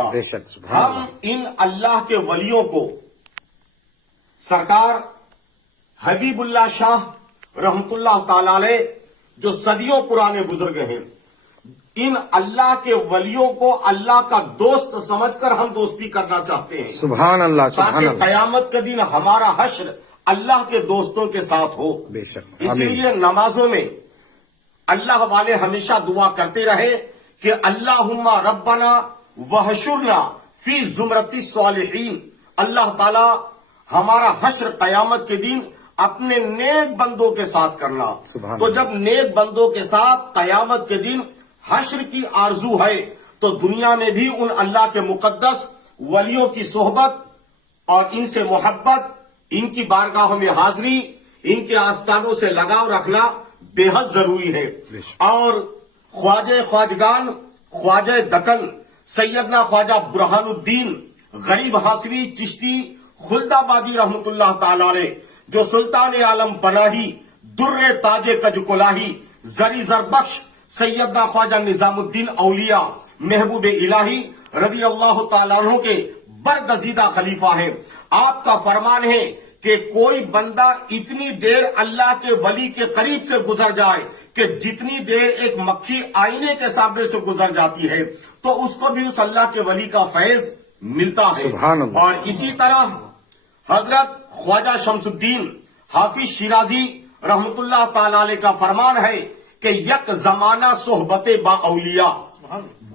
ہوگا۔ ہم ان اللہ کے ولیوں کو سرکار حبیب اللہ شاہ رحمت اللہ تعالی علیہ جو صدیوں پرانے بزرگ ہیں، ان اللہ کے ولیوں کو اللہ کا دوست سمجھ کر ہم دوستی کرنا چاہتے ہیں۔ سبحان اللہ، سبحان تاکہ اللہ، قیامت کے دن ہمارا حشر اللہ کے دوستوں کے ساتھ ہو۔ بے شک، اسی آمین۔ لیے نمازوں میں اللہ والے ہمیشہ دعا کرتے رہے کہ اللہم ربنا وحشرنا فی زمرۃ الصالحین، اللہ تعالی ہمارا حشر قیامت کے دن اپنے نیک بندوں کے ساتھ کرنا۔ سبحان تو اللہ۔ جب نیک بندوں کے ساتھ قیامت کے دن حشر کی آرزو ہے تو دنیا میں بھی ان اللہ کے مقدس ولیوں کی صحبت اور ان سے محبت، ان کی بارگاہوں میں حاضری، ان کے آستانوں سے لگاؤ رکھنا بے حد ضروری ہے۔ اور خواجہ خواجگان خواجہ دکن سیدنا خواجہ برہان الدین غریب حاصلی چشتی خلد آبادی رحمت اللہ تعالی علیہ، جو سلطان عالم پناہی در تاج کج کلاہی زری زربخش سیدنا خواجہ نظام الدین اولیاء محبوب الہی رضی اللہ تعالیٰ عنہ کے برگزیدہ خلیفہ ہیں۔ آپ کا فرمان ہے کہ کوئی بندہ اتنی دیر اللہ کے ولی کے قریب سے گزر جائے کہ جتنی دیر ایک مکھی آئینے کے سامنے سے گزر جاتی ہے تو اس کو بھی اس اللہ کے ولی کا فیض ملتا ہے۔ سبحان اللہ۔ اور اسی طرح حضرت خواجہ شمس الدین حافظ شیرازی رحمت اللہ تعالی علیہ کا فرمان ہے کہ یک زمانہ صحبت با اولیاء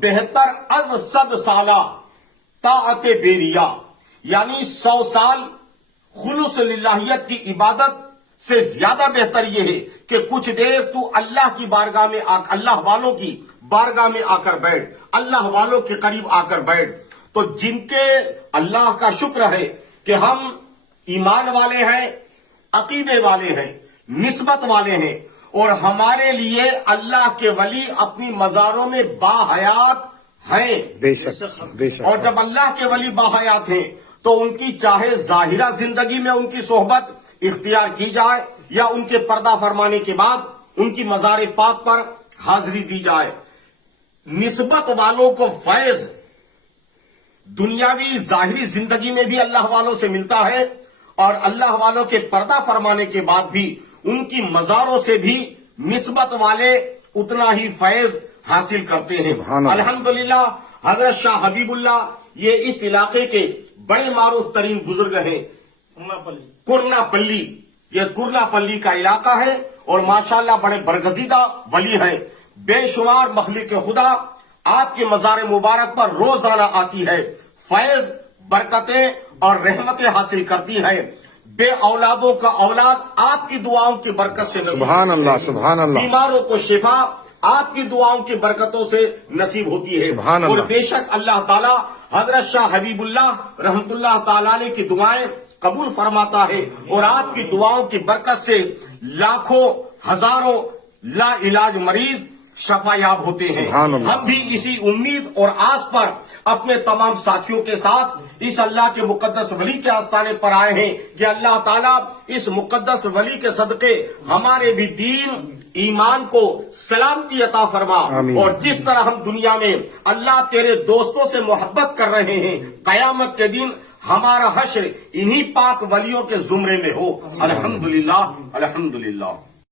بہتر از 100 سالہ طاعت بیریا، یعنی 100 سال خلوص للہیت کی عبادت سے زیادہ بہتر یہ ہے کہ کچھ دیر تو اللہ کی بارگاہ میں اللہ والوں کی بارگاہ میں آ کر بیٹھ، اللہ والوں کے قریب آ کر بیٹھ۔ تو جن کے اللہ کا شکر ہے کہ ہم ایمان والے ہیں، عقیدے والے ہیں، نسبت والے ہیں، اور ہمارے لیے اللہ کے ولی اپنی مزاروں میں باحیات ہیں۔ بے شک، بے شک۔ اور جب اللہ کے ولی باحیات ہیں تو ان کی چاہے ظاہرہ زندگی میں ان کی صحبت اختیار کی جائے یا ان کے پردہ فرمانے کے بعد ان کی مزار پاک پر حاضری دی جائے، نسبت والوں کو فیض دنیاوی ظاہری زندگی میں بھی اللہ والوں سے ملتا ہے، اور اللہ والوں کے پردہ فرمانے کے بعد بھی ان کی مزاروں سے بھی نسبت والے اتنا ہی فیض حاصل کرتے ہیں۔ سبحان اللہ۔ الحمدللہ حضرت شاہ حبیب اللہ یہ اس علاقے کے بڑے معروف ترین بزرگ ہیں۔ کرنا پلی، یہ کرنا پلی کا علاقہ ہے اور ماشاءاللہ بڑے برگزیدہ ولی ہیں۔ بے شمار مخلوق خدا آپ کی مزار مبارک پر روزانہ آتی ہے، فیض، برکتیں اور رحمتیں حاصل کرتی ہیں۔ بے اولادوں کا اولاد آپ کی دعاؤں کی برکت سے نصیب سبحان ہوتی ہے۔ اللہ، سبحان اللہ۔ بیماروں کو شفا آپ کی دعاؤں کی برکتوں سے نصیب ہوتی ہے۔ سبحان اور اللہ۔ بے شک اللہ تعالیٰ حضرت شاہ حبیب اللہ رحمت اللہ تعالیٰ علیہ کی دعائیں قبول فرماتا ہے، اور آپ کی دعاؤں کی برکت سے لاکھوں ہزاروں لا علاج مریض شفا یاب ہوتے ہیں۔ سبحان اللہ۔ ہم بھی اسی امید اور آس پر اپنے تمام ساتھیوں کے ساتھ اس اللہ کے مقدس ولی کے آستانے پر آئے ہیں کہ اللہ تعالیٰ اس مقدس ولی کے صدقے ہمارے بھی دین ایمان کو سلامتی عطا فرما، آمین۔ اور جس طرح ہم دنیا میں اللہ تیرے دوستوں سے محبت کر رہے ہیں، قیامت کے دن ہمارا حشر انہی پاک ولیوں کے زمرے میں ہو۔ الحمدللہ، الحمدللہ۔